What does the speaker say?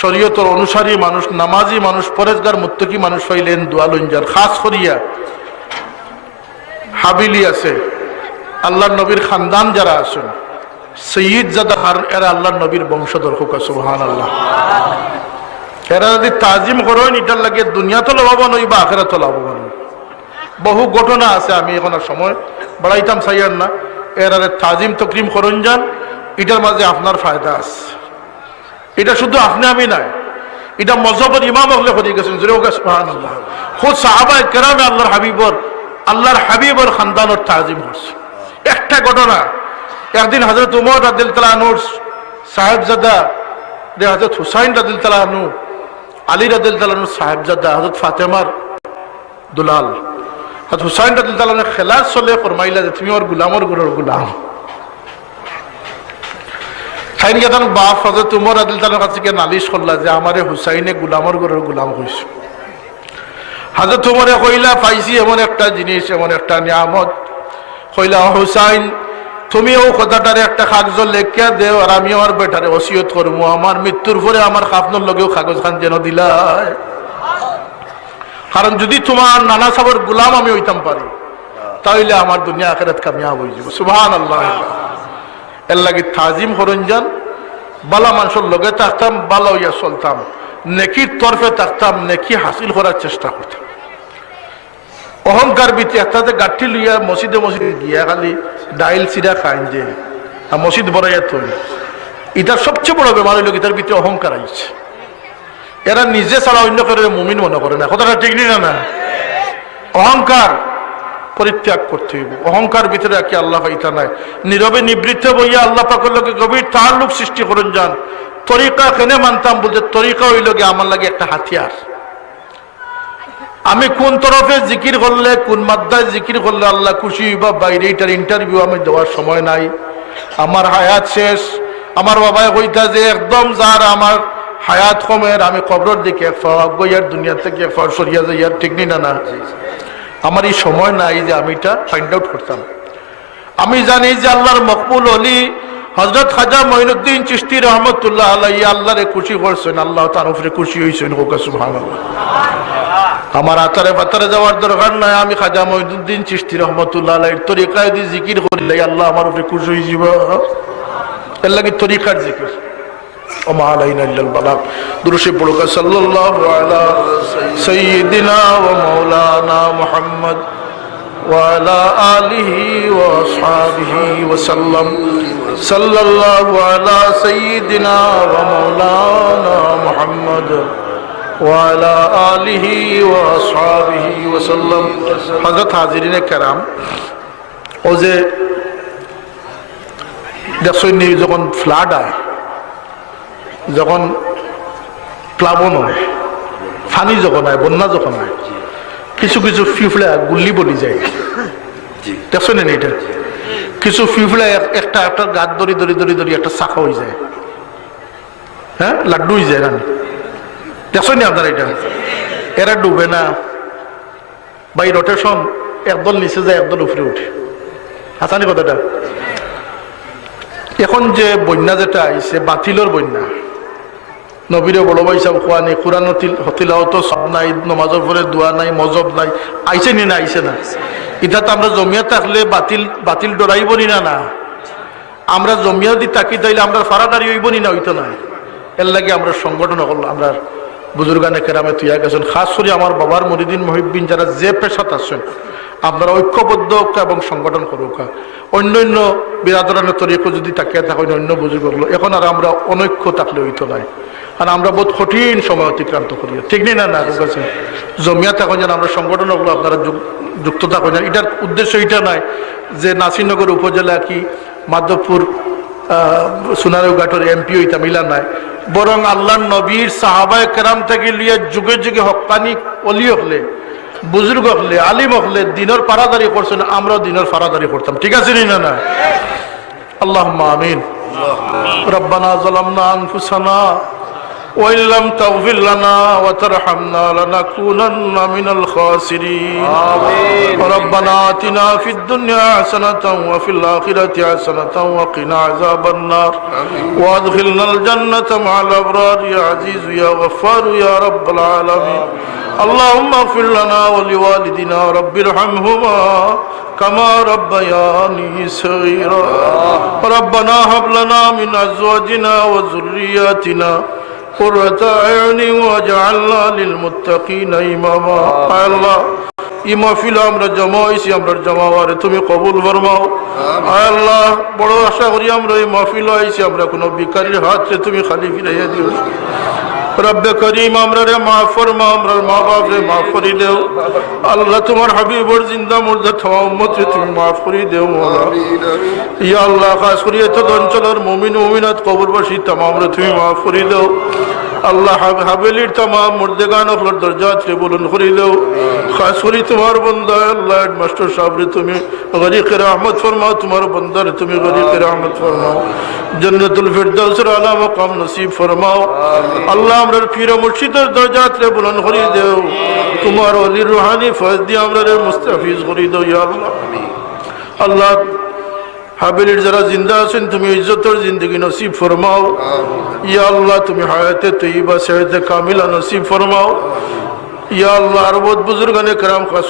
শরীয়তের অনুসারী মানুষ, নামাজি মানুষ, পরেজগার মুত্তকি মানুষ হইলেন দোয়া লইনজার। খাস করিয়া হাবিলি আছে, আল্লাহর নবীর খানদান যারা আছেন, সৈয়দ জাদা, এরা আল্লাহর নবীর বংশধর হোক, সুবহানাল্লাহ। এরা যদি তাজিম করেন, এটার লাগে দুনিয়াতে লাভবান হই বা আখিরাতে লাভবান হই। বহু ঘটনা আছে, আমি এখন আর সময় বাড়াইতাম চাইয়ার না। এরা তাজিম তকরিম করেন যান, এটার মাঝে আপনার ফায়দা আছে। এটা শুধু আপনি আমি নাই, এটা মজহবের ইমাম হলে হয়ে গেছেন, সুবহানাল্লাহ। খুদ সাহাবায়ে কেরামে আল্লাহর হাবিবর খানদানের তাজিম করছে। একটা ঘটনা, একদিন হযরত উমর রাদিয়াল্লাহু আনহুর সাহেবজাদা হযরত হুসাইন রাদিয়াল্লাহু আনহু, আলী রাদিয়াল্লাহু আনহু সাহেবজাদা হযরত ফাতেমার দুলাল হযরত হুসাইন রাদিয়াল্লাহু আনহু খেলাস চলে ফরমাইলা যে তুমি ওর গোলামর গুরুর গোলাম। খাইন গেতান বাপ হযরত উমর রাদিয়াল্লাহু আনহুর কাছে নালিশ করলা যে আমারে হুসাইনে গোলামর গুরুর গোলাম হইছে। হযরত উমরে কইলা পাইছি এমন একটা জিনিস, এমন একটা নিয়ামত। কইলা হুসাইন, তুমি ও কথাটারে একটা কাগজ লেখিয়া দেও, আর আমি আমার বেটারে ওসিয়ত করবো আমার মৃত্যুর পরে আমার খাফনের লগেও কাগজ খান যেন দিলাই। কারণ যদি তোমার নানা সাহেবের গোলাম আমি হইতাম পারি, তাইলে আমার দুনিয়া আখিরাত কামিয়াব হয়ে যাব। সুবহানাল্লাহ। এর লাগে তাজিম করন যান, বালা মানুষের লগে থাকতাম, বালা হইয়া চলতাম, নেকির তরফে থাকতাম, নেকি হাসিল করার চেষ্টা করতাম। অহংকার ভিত্তি একটাতে গাঠি লইয়া মসজিদে গিয়া খালি ডাইল সিরা খাইন যে মসজিদ বড়াইয়া তৈরি, এটার সবচেয়ে বড় বেমার হইল এটার ভিতরে অহংকার আইছে। এরা নিজে ছাড়া অন্য করে মুমিন মনে করে না, কথাটা ঠিক না? না, অহংকার পরিত্যাগ করতে হইব। অহংকার ভিতরে কি আল্লাহ ইতা নাই। নীরবে নিবৃত্ত বইয়া আল্লাহ পাকের লোকে গভীর তাআল্লুক সৃষ্টি করেন যান। তরিকা কেনে মানতাম বলতে, তরিকা হইল গিয়ে আমার লাগে একটা হাতিয়ার। আমি কোন তরফে জিকির করলে, কোন মাদ্দায় জিকির করলে আল্লাহ খুশি বা বাইরে, এটার ইন্টারভিউ আমি দেওয়ার সময় নাই। আমার হায়াত শেষ। আমার বাবাই কইতা যে একদম যার আমার হায়াত কমের, আমি কবরের দিকে গইয়ার দুনিয়া থেকে সরিয়া যাইয়ার, ঠিক না? না, আমার এই সময় নাই যে আমি এটা ফাইন্ড আউট করতাম। আমি জানি যে আল্লাহর মকবুল অলি হযরত খাজা মঈনুদ্দিন চিশতি রহমতুল্লাহ আলাইহি আল্লাহরে খুশি করছেন, আল্লাহ তার উপরে খুশি হইছেন, হোক সুবহানাল্লাহ। আমার আতারে বাতারে যাওয়ার দরকার নাই। আমি খাজা মঈনুদ্দিন চিশতি রহমতুল্লাহ আলাইহির তরিকায় যদি জিকির করলে আল্লাহ আমার উপরে খুশি হয়ে যাব। এর লাগে তরিকার জিকির। ওমা আলাইনা ইল্লাল বালাগ। দুরূদ পড়ুক সাল্লাল্লাহু আলা সাইয়্যিদিনা ওয়া মাওলানা মুহাম্মদ ওয়া আলা আলিহি ওয়া আসহাবিহি ওয়া সাল্লাম। সাল্লাল্লাহু আলা সাইয়্যিদিনা ওয়া মাওলানা মুহাম্মদ ওয়া আলা আলিহি ওয়া আসহাবিহি ওয়া সাল্লাম। হযরত হাজিরিনে কেরাম, ও যে দেখছেন যখন ফ্লাড হয়, যখন প্লাবন হয়, ফানি যখন হয়, বন্যা যখন হয়, কিছু কিছু ফিফলা গুল্লি বলি যায়, দেখছেন না? এটা কিছু ফিফলা একটা একটা গাছ ধরি ধরি ধরি ধরি একটা শাখা হয়ে যায়, হ্যাঁ, লাড্ডু হয়ে যায়। রানি দেখছেন না আপনার? এটা এরা ডুবে না, বাই রোটেশন একদল নিচে যায়, একদল উপরে উঠে। আসানি কথাটা? এখন যে বন্যা যেটা আইছে, বাতিলর বন্যা, নবীরে বড় ভাই সাহেব খোয়া নেই, কোরআন হতিলাও তো সব নাই, নমাজের পরে দোয়া নাই, মজব নাই, আইছে নি না? আইছে না? এটা তো আমরা জমিয়া থাকলে বাতিল ডরাইব নি না? না, আমরা জমিয়া যদি তাকি তাইলে আমরা ফারাদারি হইব নি না? হইতো না। এর লাগে আমরা সংগঠন করলাম, আমরা বুজুর্গানে কেরামে তুইয়া গেছেন। খাস করে আমার বাবার মুরিদিন মুহিব্বিন যারা যে পেশাত আছেন, আপনারা ঐক্যবদ্ধ এবং সংগঠন করুক। অন্যান্য বিরাদরানের তরিকা যদি তাকিয়ে থাকেন অন্য বুজুর্গগুলো, এখন আর আমরা অনৈক্য থাকলে হইতো নাই। আর আমরা বহুত কঠিন সময় অতিক্রান্ত করি, ঠিক নেই না? না, আছে জমিয়া থাকেন যেন আমরা সংগঠনগুলো আপনারা যুক্ত থাকেন। এটার উদ্দেশ্য এটা নাই যে নাসিরনগর উপজেলা কি মাধবপুর সোনারগাঁটের এমপি হইতাম, ইলা নাই। বরং আল্লাহ নবীর সাহাবায়ে কেরাম থেকে লিয়ে যুগে যুগে হক্কানি অলি হলে, বুজুর্গ হলে, আলিম হলে দিনের পারাদারি করছেন, আমরাও দিনের পারাদারি করতাম, ঠিক আছে না? না, আল্লাহুম্মা আমিন। রব্বানা যালামনা আনফুসানা وإن لم تغفر لنا وترحمنا لنكونن من الخاسرين آمين. ربنا آتنا في الدنيا حسنة وفي الآخرة حسنة وقنا عذاب النار وادخلنا الجنة مع الأبرار يا عزيز يا غفار يا رب العالمين اللهم اغفر لنا ولوالدنا رب ارحمهما كما ربياني صغيرا ربنا هب لنا من أزواجنا وذرياتنا قرة أعين واجعلنا للمتقين إماما الله এই মাহফিল আমরা জমা হয়েছি, আমরা জমাওয়ারে তুমি কবুল ফরমাও। আয় আল্লাহ, বড় আশা করি আমরা এই মাহফিল হয়েছি, আমরা কোনো বিকারির হাতে তুমি খালি ফিরাইয়া দিও। রব্বে করিম আমরা রে মাফ ফরমা, আমরা মা বাপ রে মাফ করি দেও। আল্লাহ তোমার হাবিবর জিন্দা মুর্দা তোমার উম্মত রে তুমি মাফ করি দেও মওলা। ইয়া আল্লাহ, খাস করি এত অঞ্চলের মুমিন মুমিনাত কবরবাসী तमाम রে তুমি মাফ করি দেও। আল্লাহ হাবেলির तमाम মুর্দেগান ওর দরজাত রে বুলন্দ করি দেও। খাস করি তোমার বান্দা আল্লাহ হেডমাস্টার সাহেব রে তুমি গরিকে রহমত ফরমাও, তোমার বান্দা রে তুমি গরিকে রহমত ফরমাও, জান্নাতুল ফিরদাউসের আলা মাকাম নসিব ফরমাও। আল্লাহ আমরা পীর মুর্শিদের দরজাত রে বুলন্দ করি দেও। তোমার ওলির রুহানি ফয়জ দিয়ে আমরা রে মুস্তাফিজ করি দেও ইয়া আল্লাহ। আল্লাহ হাবেলির যারা জিন্দা আছেন তুমি ইজ্জতের জিন্দগি নসিব ফরমাও ইয়া আল্লাহ। তুমি হায়াতে তৈয়বা সেহতে কামিলা নসিব ফরমাও ইয়া আল্লাহ। আর বহুত বুজুর্গানে کرام খাস